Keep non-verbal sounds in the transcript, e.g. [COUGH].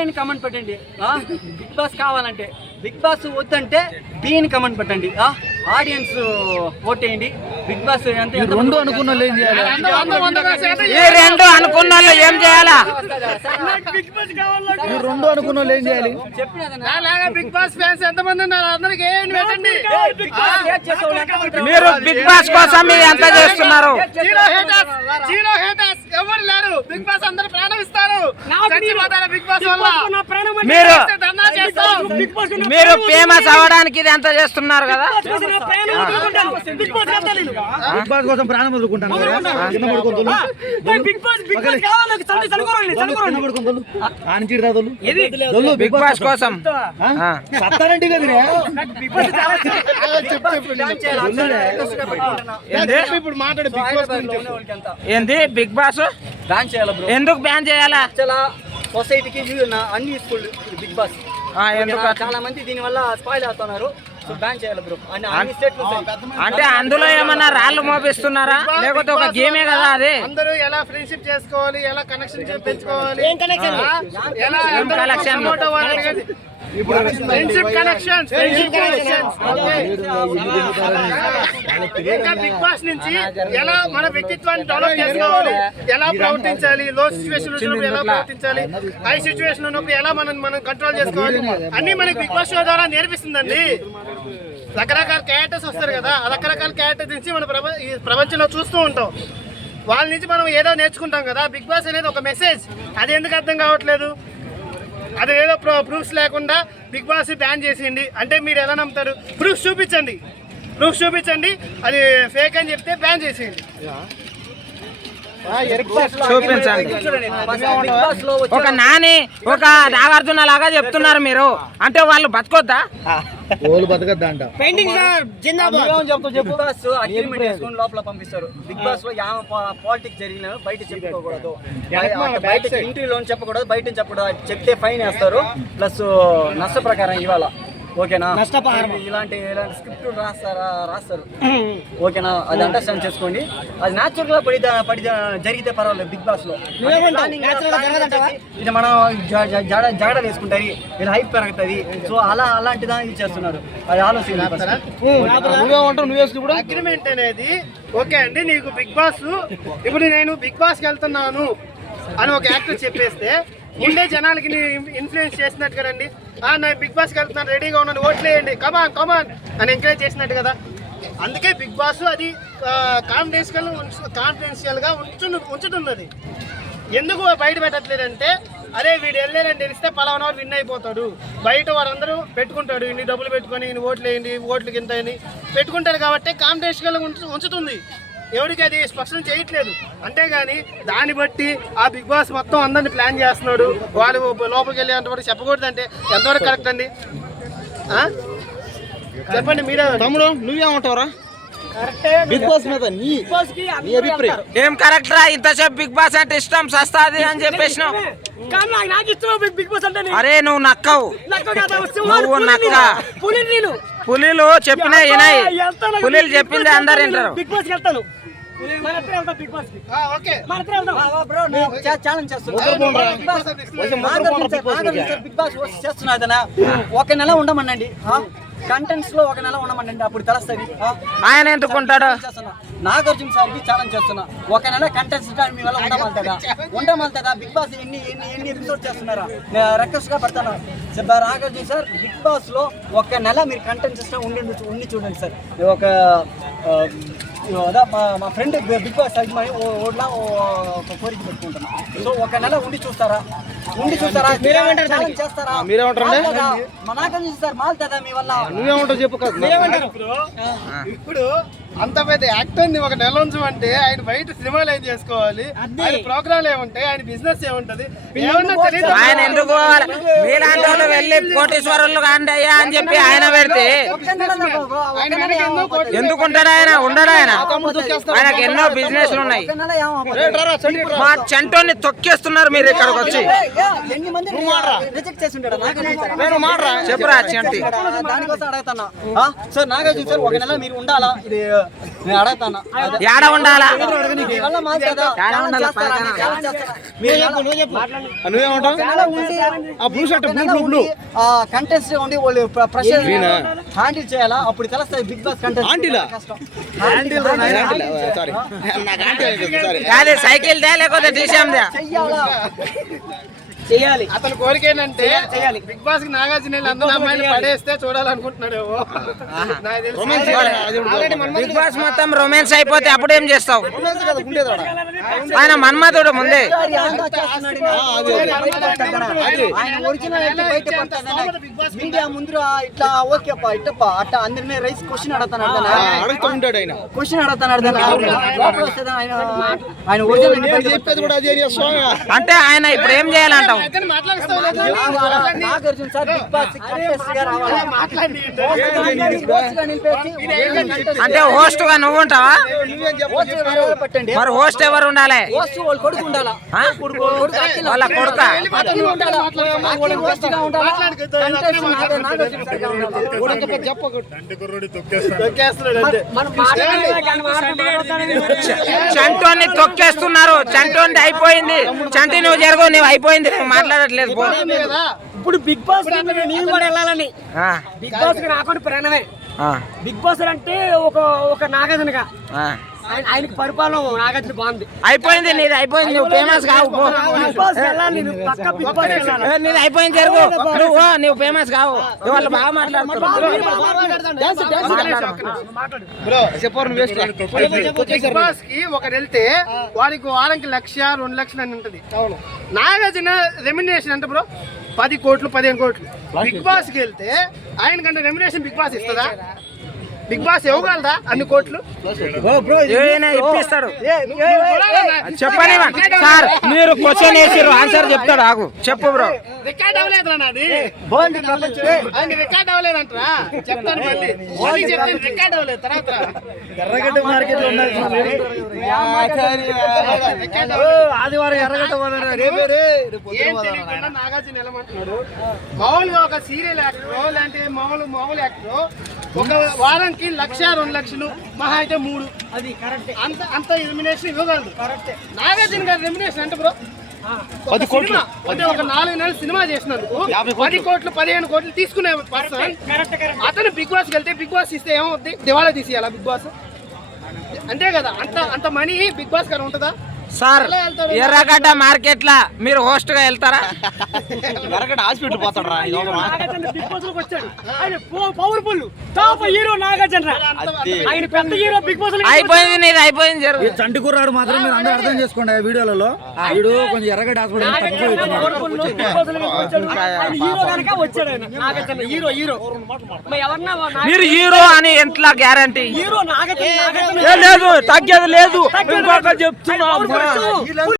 అని కమెంట్ పెట్టండి big Boss కావాలంటే బిగ్ బాస్ వద్దంటే బి అని కమెంట్ పెట్టండి ఆ? ఆడియన్స్ ఓటేయండి. బిగ్ బాస్ రెండు అనుకున్న వాళ్ళు ఏం చేయాలి? ఈ రెండు అనుకున్న ఏం చేయాలా? ఈ రెండు అనుకున్న ఏం చేయాలి? బిగ్ బాస్ ఫ్యాన్స్ ఎంతమంది ఉన్నారు? అందరికి ఎంతమంది మీరు బిగ్ బాస్ కోసం మీరు ఎంత చేస్తున్నారు? జీరో హేటర్స్ జీరో హేటర్స్ ఎవరు లేరు? బిగ్ బాస్ అందరూ ప్రాణం ఇస్తారు. చచ్చిపోతారు బిగ్ బాస్ వల్ల. మీరు మీరు ఫేమస్ అవ్వడానికి ఇది ఎంత చేస్తున్నారు కదా? బిగ్ బాస్ కోసం ప్రాణం వదులుకుంటాను బిగ్ బాస్ కోసం. ఏంది? ఇప్పుడు మాట్లాడు సో బిగ్ బాస్? చేయాలి ఎందుకు బ్యాన్ చేయాలా? చాలా సొసైటీకి అన్ని స్కూల్ బిగ్ బాస్? చాలా మంది దీని వల్ల స్పాయిల్ అవుతున్నారు. సో బ్యాన్ చేయాలి బ్రో అన్ని అన్ని స్టేట్లు అంటే అందులో ఏమన్నా రాళ్ళు మోపిస్తున్నారా? లేకపోతే ఒక గేమే కదా అది? అందరూ ఎలా ఫ్రెండ్షిప్ చేసుకోవాలి ఎలా కనెక్షన్ పెంచుకోవాలి? ఎలా? ఫ్రెండ్షిప్ కనెక్షన్ ఫ్రెండ్షిప్ కనెక్షన్స్ ఇంకా బిగ్ బాస్ నుంచి ఎలా మన వ్యక్తిత్వాన్ని డెవలప్ చేసుకోవాలి? ఎలా ప్రవర్తించాలి? లో సిచ్యువేషన్ వచ్చినప్పుడు ఎలా ప్రవర్తించాలి? హై సిచ్యువేషన్ ఉన్నప్పుడు ఎలా మనం మనం కంట్రోల్ చేసుకోవాలి? అన్ని మనకి బిగ్ బాస్ షో ద్వారా నేర్పిస్తుందండి. రకరకాల క్యారెక్టర్స్ వస్తారు కదా. ఆ రకరకాల క్యారెక్టర్స్ నుంచి మన ప్రపంచంలో చూస్తూ ఉంటాం. వాళ్ళ నుంచి మనం ఏదో నేర్చుకుంటాం కదా. బిగ్ బాస్ అనేది ఒక మెసేజ్ అది ఎందుకు అర్థం కావట్లేదు? అది ఏదో ప్రో ప్రూఫ్స్ లేకుండా బిగ్ బాస్ బ్యాన్ చేసేయండి అంటే మీరు ఎలా నమ్ముతారు? ప్రూఫ్ చూపించండి. ప్రూఫ్ చూపించండి. అది ఫేక్ అని చెప్తే బ్యాన్ చేసేయండి. చూపించండి. బిగ్ బాస్లో ఒక నాని ఒక నాగార్జున లాగా చెప్తున్నారు మీరు. అంటే వాళ్ళు బతకొద్దా? ఓలు బతకద్దా అంట బిగ్ బాస్ అగ్రిమెంట్ చేసుకొని లోపల పంపిస్తారు. బిగ్ బాస్లో యామ పాలిటిక్స్ జరిగిన బయట చెప్పుకోకూడదు. బయట ఇంటిలో చెప్పకూడదు బయట చెప్పకూడదు. చెప్తే ఫైన్ వేస్తారు. ప్లస్ నష్ట ప్రకారం ఇవాళ ఓకేనా? ఇలాంటి ఇలాంటి స్క్రిప్ట్ రాస్తారా? రాస్తారు. [CLEARS THROAT] ఓకేనా? అది అండర్స్టాండ్ చేసుకోండి. అది న్యాచురల్గా పడి పడి జరిగితే పర్వాలేదు బిగ్ బాస్లో. ఇది మనం జడ జడ వేసుకుంటాయి ఇది హైప్ పెరుగుతుంది. సో అలా అలాంటి దానికి చేస్తున్నారు. అది ఆలోచన నువ్వు అగ్రిమెంట్ అనేది ఓకే అండి నీకు బిగ్ బాస్ ఇప్పుడు నేను బిగ్ బాస్కి వెళ్తున్నాను అని ఒక యాక్టర్ చెప్పేస్తే ఉండే జనాలకి ఇన్ఫ్లుయెన్స్ చేసినట్టు కదండి నేను బిగ్ బాస్కి వెళ్తున్నాను రెడీగా ఉన్నాను ఓట్లేయండి. కమాన్ కమాన్ అని ఎంకరేజ్ చేసినట్టు కదా. అందుకే బిగ్ బాస్ అది కాన్ఫిడెన్షియల్ కాన్ఫిడెన్షియల్గా ఉంచు ఉంచుతున్నది. అది ఎందుకు బయట పెట్టట్లేదంటే అరే వీడు వెళ్ళారని తెలిస్తే పలానా విన్ అయిపోతాడు. బయట వారందరూ పెట్టుకుంటాడు ఇన్ని డబ్బులు పెట్టుకొని ఇన్ని ఓట్లు వేయండి ఓట్లు కింద అని. పెట్టుకుంటారు కాబట్టి కాంపిటీషన్ ఉంచు ఉంచుతుంది. ఎవరికి అది స్పష్టం చేయట్లేదు. అంతేగాని దాన్ని బట్టి ఆ బిగ్ బాస్ మొత్తం అందరిని ప్లాన్ చేస్తున్నాడు. వాళ్ళు లోపలికి వెళ్ళేంతవరకు చెప్పకూడదు అంటే ఎంతవరకు కరెక్ట్ అండి? చెప్పండి మీరే తమ్ముడు నువ్వేమంటావురా బిగ్ బాస్ మీద నీ నీ అభిప్రాయం. ఏం కరెక్ట్ రా? ఇంతసేపు బిగ్ బాస్ అంటే ఇష్టం సస్తాది అని అంటే అరే నువ్వు నక్కవు. నువ్వు నక్క. పులి నేను పులిలు చెప్పిన పులిలు చెప్పింది అందరు. వింటారు. బిగ్ బాస్కి వెళ్తాను. మన ఇద్దరం వెళ్తాం బిగ్ బాస్కి. ఓకే. మన ఇద్దరం వెళ్తాం బ్రో నేను ఛాలెంజ్ చేస్తున్నా. బిగ్ బాస్ చేస్తున్నా ఒక నెల ఉండమనండి. కంటెంట్స్లో ఒక నెల ఉండమనండి అప్పుడు తెలుస్తుంది. ఆయన ఎందుకుంటాడు? నాగార్జున సార్కి ఛాలెంజ్ చేస్తున్నా. ఒక నెల కంటెంట్స్ మీ వల్ల ఉండమలుతుందా ఉండమలుతుందా బిగ్ బాస్ ఎన్ని ఎన్ని ఎన్ని ఎపిసోడ్ చేస్తున్నారా? నేను రిక్వెస్ట్గా పెడతాను. నాగార్జున సార్ బిగ్ బాస్లో ఒక నెల మీరు కంటెంట్ సిస్టమ్ ఉండి ఉండి చూడండి సార్. ఒక అదా మా మా ఫ్రెండ్ బిగ్ బాస్ అభిమాని ఓ- ఓట్లా ఓ- ఒక కోరిక పెట్టుకుంటున్నాను సో ఒక నెల ఉండి చూస్తారా? ఉండి చూస్తారా? ఛాలెంజ్ చేస్తారా? మీరేమంటారండి? మాల్తదా? మా నాగార్జున సార్ మాల్తుందా మీ వల్ల? నువ్వేమంటావు చెప్పు కదా ఇప్పుడు ఇప్పుడు అంత పెద్ద యాక్టర్ని ఒక నెల ఉంచమంటే ఆయన బయట సినిమాలు ఏం చేసుకోవాలి? ఆయన ప్రోగ్రామ్ ఏముంటాయి? ఆయన బిజినెస్ ఏముంటది? ఏమన్నా తెలియదు. ఆయన ఎందుకు మీలాంటి వాళ్ళు వెళ్ళి కోటీశ్వరులు కాండి అయ్యా అని చెప్పి ఆయన పెడితే? ఎందుకుంటాడు ఆయన ఉండడు ఆయన? ఆయనకు ఎన్నో బిజినెస్లు ఉన్నాయి? మా చెంటోని తొక్కేస్తున్నారు మీరు ఇక్కడికి వచ్చి. ఎన్ని మంది రిజెక్ట్ చేసి ఉంటాడు నాగార్జున నేను మాట్రా చెప్పురా దానికోసం అడుగుతాను సార్ నాగార్జున సార్ ఒక నెల మీరు ఉండాలా? ఇది నేను అడుగుతాను యాడ ఉండాలా? వల్ల కదా ఉండి ఆ blue shirt blue blue contest ఉండి వాళ్ళు ప్రెషర్ హ్యాండిల్ చేయాలా? అప్పుడు తెలుస్తుంది బిగ్ బాస్ కంటెస్ట్? కష్టం సారీ నాకు అయిపోయింది సారీ కాదు సైకిల్ దే లేకపోతే తీసాందా చెయ్యాలా చేయాలి. అతని కోరిక ఏంటంటే బిగ్ బాస్కి నాగార్జున అందరు అమ్మాయిలు పడేస్తే చూడాలనుకుంటున్నాడు బిగ్ బాస్ మొత్తం రొమాన్స్ అయిపోతే అప్పుడు ఏం చేస్తావు. ఆయన మన్మధుడు ముందే. మీడియా ముందు ఇట్లా ఓకే అప్ప ఇట్టప్ప అట్ట అందరినీ రైస్ క్వశ్చన్ ఆయన క్వశ్చన్ అంటే ఆయన ఇప్పుడు ఏం చేయాలంటావు? అంటే హోస్ట్గా నువ్వు ఉంటావా? మరి హోస్ట్ ఎవరు ఉండాలి? హోస్ట్ వాళ్ళ కొడుకు చంటోని తొక్కేస్తున్నారు. చంటోని అయిపోయింది. చంటి నువ్వు జరుగు నువ్వు అయిపోయింది. మాట్లాడట్లేదు ఇప్పుడు బిగ్ బాస్ నేను కూడా వెళ్ళాలని. ఆ, బిగ్ బాస్కి నాకంటే ప్రాణమే. ఆ, బిగ్ బాస్ అంటే ఒక ఒక. ఆయన ఆయనకి పరిపాలన నాగార్జున బాగుంది. అయిపోయింది నీది అయిపోయింది నువ్వు ఫేమస్ కావు నీది అయిపోయింది జరుగు. నువ్వు నువ్వు ఫేమస్ కావు. వాళ్ళు బాగా మాట్లాడుతున్నారు మాట్లాడు. చెప్పారు నువ్వు వేస్ట్ బిగ్ బాస్కి ఒకరు వెళ్తే వారికి వారానికి లక్ష రెండు లక్షలు అని ఉంటది. నాగార్జున రెమ్యునేషన్ అంటే బ్రో? పది కోట్లు పదిహేను కోట్లు. బిగ్ బాస్కి వెళ్తే ఆయన కంటే రెమ్యునేషన్ బిగ్ బాస్ ఇస్తుందా బిగ్ బాస్ ఇవ్వగలదా అన్ని కోట్లు? ఇప్పిస్తాడు. చెప్పని సార్ మీరు క్వశ్చన్ ఆన్సర్ చెప్తాడు ఆగు. చెప్పు బ్రో. రికార్డ్ అవ్వలేదురా నాది. ఆయన రికార్డ్ అవ్వలేదంటరా? చెప్తాను మళ్ళీ. మళ్ళీ చెప్తాను రికార్డ్ అవ్వలేదు తర్వాత ఎర్రగడ్డ మార్కెట్లో ఉన్నాయి రికార్డ్ అవ్వలేదు. ఆదివారం ఎర్రగడ్డ నాగార్జున నిలమంటున్నాడు. మామూలుగా ఒక సీరియల్ యాక్టర్ లాంటి మామూలు మామూలు యాక్టర్ ఒక వారానికి లక్ష రెండు లక్షలు మహా అయితే మూడు. అది కరెక్ట్. అంత అంత ఎలిమినేషన్ ఇవ్వగలదు కరెక్ట్. నాగార్జున గారి ఎలిమినేషన్ అంటే బ్రో పది కోట్లు. సినిమా అంటే ఒక నాలుగు నెలలు సినిమా చేసినందుకు పది కోట్లు పదిహేను కోట్లు తీసుకునే పర్సన్ అతను బిగ్ బాస్కి వెళ్తే బిగ్ బాస్ ఇస్తే ఏమవుద్ది? దివాళా తీసేయాలా బిగ్ బాస్? అంతే కదా అంత అంత మనీ బిగ్ బాస్ గారు ఉంటుందా? సార్ ఎర్రగడ్డ మార్కెట్లా మీరు హోస్ట్గా వెళ్తారా? ఎర్రగడ్డ హాస్పిటల్ పోతాడు రా నాగార్జున బిగ్ బాస్లోకి వచ్చాడు. ఆయన పవర్ఫుల్ టాప్ హీరో నాగార్జున ఆయన పెద్ద హీరో బిగ్ బాస్ అయిపోయింది నీది అయిపోయింది జరుగు. చంటి కుర్రాడు మాత్రం మీరు అందరూ అర్థం చేసుకోండి ఆ వీడియోలలో. వీడు కొంచెం ఎర్రగడ్డ హాస్పిటల్ హీరో కనుక వచ్చాడు. ఆయన నాగార్జున హీరో హీరో. మరి ఎవరన్నా నా- మీరు హీరో అని ఎట్లా గ్యారంటీ హీరో నాగార్జున లేదు తగ్గేది లేదు. చెప్తున్నా 你来